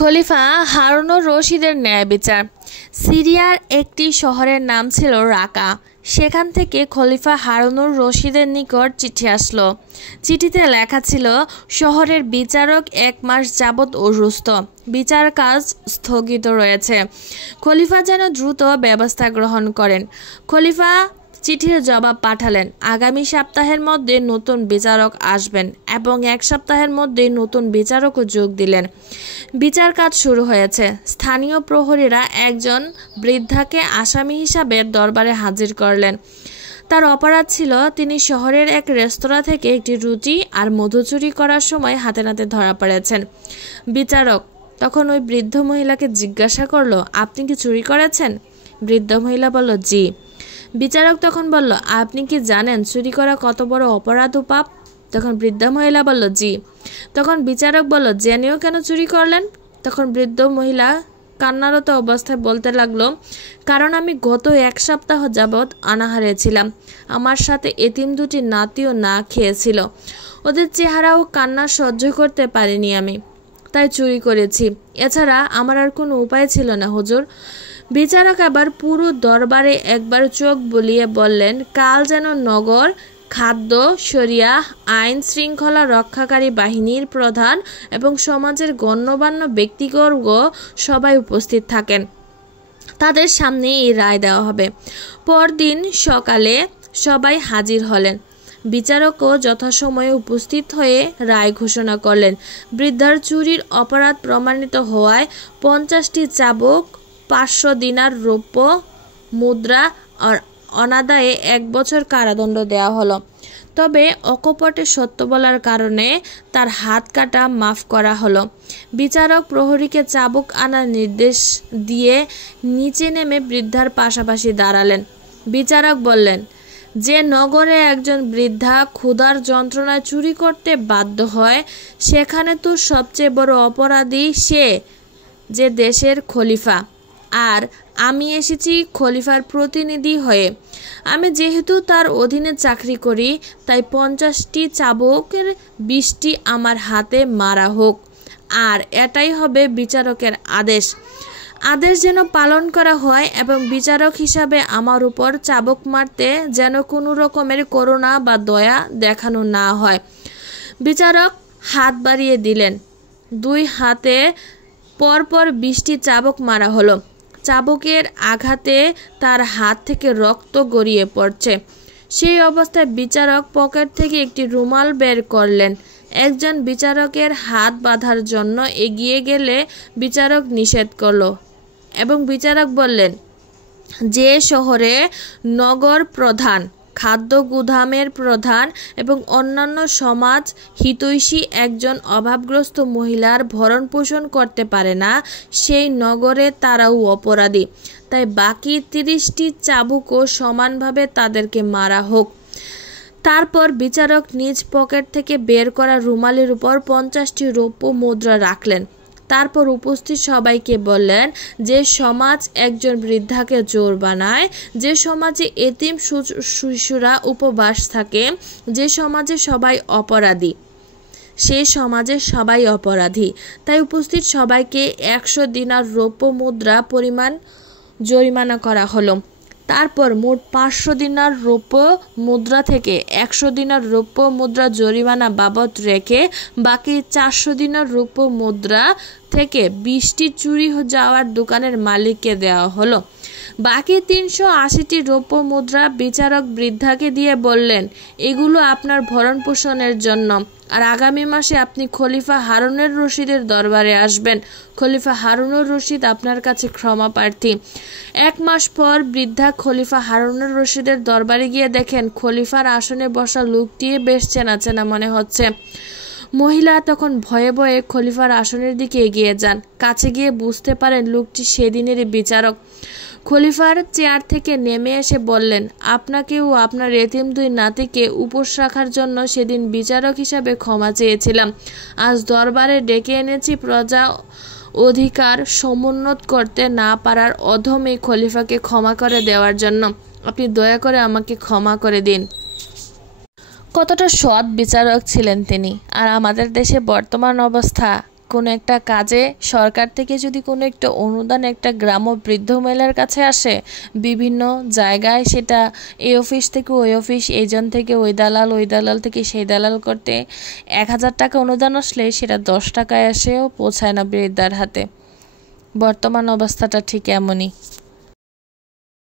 খলিফা হারুনুর রশিদের ন্যায় বিচার। সিরিয়ার একটি শহরের নাম ছিল রাকা। সেখান থেকে খলিফা হারুনুর রশিদের নিকট চিঠি আসলো। চিঠিতে লেখা ছিল, শহরের বিচারক 1 মাস যাবৎ অসুস্থ, বিচার কাজ স্থগিত রয়েছে। খলিফা যেন দ্রুত ব্যবস্থা গ্রহণ করেন। খলিফা চিঠির জবাব পাঠালেন, আগামী সপ্তাহের মধ্যে নতুন বিচারক আসবেন এবং 1 সপ্তাহের মধ্যে নতুন বিচারকও যোগ দিলেন। বিচার কাজ শুরু হয়েছে। স্থানীয় প্রহরীরা একজন বৃদ্ধাকে আসামি হিসাবে দরবারে হাজির করলেন। তার অপরাধ ছিল, তিনি শহরের এক রেস্তোরাঁ থেকে একটি রুটি আর মধু চুরি করার সময় হাতে নাতে ধরা পড়েছেন। বিচারক তখন ওই বৃদ্ধ মহিলাকে জিজ্ঞাসা করলো, আপনি কি চুরি করেছেন? বৃদ্ধ মহিলা বলল, জি। বিচারক তখন বলল, আপনি কি জানেন চুরি করা কত বড় অপরাধ ও পাপ? তখন বৃদ্ধা মহিলা বলল, জি। তখন বিচারক বলল, জেনেও কেন চুরি করলেন? তখন বৃদ্ধ মহিলা কান্নারত অবস্থায় বলতে লাগলো, কারণ আমি গত 1 সপ্তাহ যাবৎ অনাহারে ছিলাম। আমার সাথে এতিম 2টি নাতিও না খেয়েছিল। ওদের চেহারা ও কান্না সহ্য করতে পারিনি আমি, তাই চুরি করেছি। এছাড়া আমার আর কোনো উপায় ছিল না হুজুর। বিচারক আবার পুরো দরবারে একবার চোখ বুলিয়ে বললেন, কাল যেন নগর, খাদ্য, শরিয়া, আইন শৃঙ্খলা রক্ষাকারী বাহিনীর প্রধান এবং সমাজের গণ্যমান্য ব্যক্তিবর্গ সবাই উপস্থিত থাকেন। তাদের সামনে এই রায় দেওয়া হবে। পরদিন সকালে সবাই হাজির হলেন। বিচারকও যথাসময়ে উপস্থিত হয়ে রায় ঘোষণা করলেন। বৃদ্ধার চুরির অপরাধ প্রমাণিত হওয়ায় 50টি চাবুক, 500 দিনার রৌপ্য মুদ্রা আর অনাদায়ে 1 বছর কারাদণ্ড দেওয়া হলো। তবে অকপটে সত্য বলার কারণে তার হাত কাটা মাফ করা হলো। বিচারক প্রহরীকে চাবুক আনার নির্দেশ দিয়ে নিচে নেমে বৃদ্ধার পাশাপাশি দাঁড়ালেন। বিচারক বললেন, যে নগরে একজন বৃদ্ধা ক্ষুধার যন্ত্রণায় চুরি করতে বাধ্য হয়, সেখানে তো সবচেয়ে বড় অপরাধী সে, যে দেশের খলিফা। আর আমি এসেছি খলিফার প্রতিনিধি হয়ে। আমি যেহেতু তার অধীনে চাকরি করি, তাই 50টি চাবুকের 20টি আমার হাতে মারা হোক। আর এটাই হবে বিচারকের আদেশ। আদেশ যেন পালন করা হয় এবং বিচারক হিসাবে আমার উপর চাবুক মারতে যেন কোনো রকমের করুণা বা দয়া দেখানো না হয়। বিচারক হাত বাড়িয়ে দিলেন। 2 হাতে পরপর 20টি চাবুক মারা হলো। চাবুকের আঘাতে তার হাত থেকে রক্ত গড়িয়ে পড়ছে। সেই অবস্থায় বিচারক পকেট থেকে একটি রুমাল বের করলেন। একজন বিচারকের হাত বাঁধার জন্য এগিয়ে গেলে বিচারক নিষেধ করল এবং বিচারক বললেন, যে শহরে নগর প্রধান, খাদ্য গুদামের প্রধান এবং অন্যান্য সমাজ হিতৈষী একজন অভাবগ্রস্ত মহিলার ভরণ পোষণ করতে পারে না, সেই নগরে তারাও অপরাধী। তাই বাকি 30টি চাবুকও সমানভাবে তাদেরকে মারা হোক। তারপর বিচারক নিজ পকেট থেকে বের করা রুমালের উপর 50টি রৌপ্য মুদ্রা রাখলেন। তারপর উপস্থিত সবাইকে বললেন, যে সমাজ একজন বৃদ্ধাকে চোর বানায়, যে সমাজে এতিম শিশুরা উপবাস থাকে, যে সমাজে সবাই অপরাধী, সে সমাজে সবাই অপরাধী। তাই উপস্থিত সবাইকে 100 দিনার রৌপ্য মুদ্রা পরিমাণ জরিমানা করা হলো। তারপর মোট 500 দিনার রৌপ্য মুদ্রা থেকে 100 দিনার রৌপ্য মুদ্রা জরিমানা বাবদ রেখে বাকি 400 দিনার রৌপ্য মুদ্রা থেকে 20টি চুরি যাওয়ার দোকানের মালিককে দেওয়া হলো। বাকি 380টি রৌপ্য মুদ্রা বিচারক বৃদ্ধাকে দিয়ে বললেন, এগুলো আপনার ভরণ পোষণের জন্য। আর আগামী মাসে আপনি খলিফা হারুনুর রশিদের দরবারে আসবেন। খলিফা হারুনুর রশিদ আপনার কাছে ক্ষমা প্রার্থী। 1 মাস পর বৃদ্ধা খলিফা হারুনুর রশিদের দরবারে গিয়ে দেখেন, খলিফার আসনে বসা লোকটি বেশ চেনা চেনা মনে হচ্ছে। মহিলা তখন ভয়ে ভয়ে খলিফার আসনের দিকে এগিয়ে যান। কাছে গিয়ে বুঝতে পারেন লোকটি সেদিনেরই বিচারক। খলিফার চেয়ার থেকে নেমে এসে বললেন, আপনাকে ও আপনার এতিম 2 নাতিকে উপোস রাখার জন্য সেদিন বিচারক হিসাবে ক্ষমা চেয়েছিলাম। আজ দরবারে ডেকে এনেছি প্রজা অধিকার সমুন্নত করতে না পারার অধম এই খলিফাকে ক্ষমা করে দেওয়ার জন্য। আপনি দয়া করে আমাকে ক্ষমা করে দিন। কতটা সৎ বিচারক ছিলেন তিনি। আর আমাদের দেশে বর্তমান অবস্থা কোনো একটা কাজে সরকার থেকে যদি কোনো একটা অনুদান একটা গ্রাম্য বৃদ্ধ মহিলার কাছে আসে, বিভিন্ন জায়গায় সেটা এই অফিস থেকে ওই অফিস, এইজন থেকে ওই দালাল থেকে সেই দালাল করতে 1000 টাকা অনুদান আসলে সেটা 10 টাকায় এসেও পৌঁছায় না বৃদ্ধার হাতে। বর্তমান অবস্থাটা ঠিক এমনই।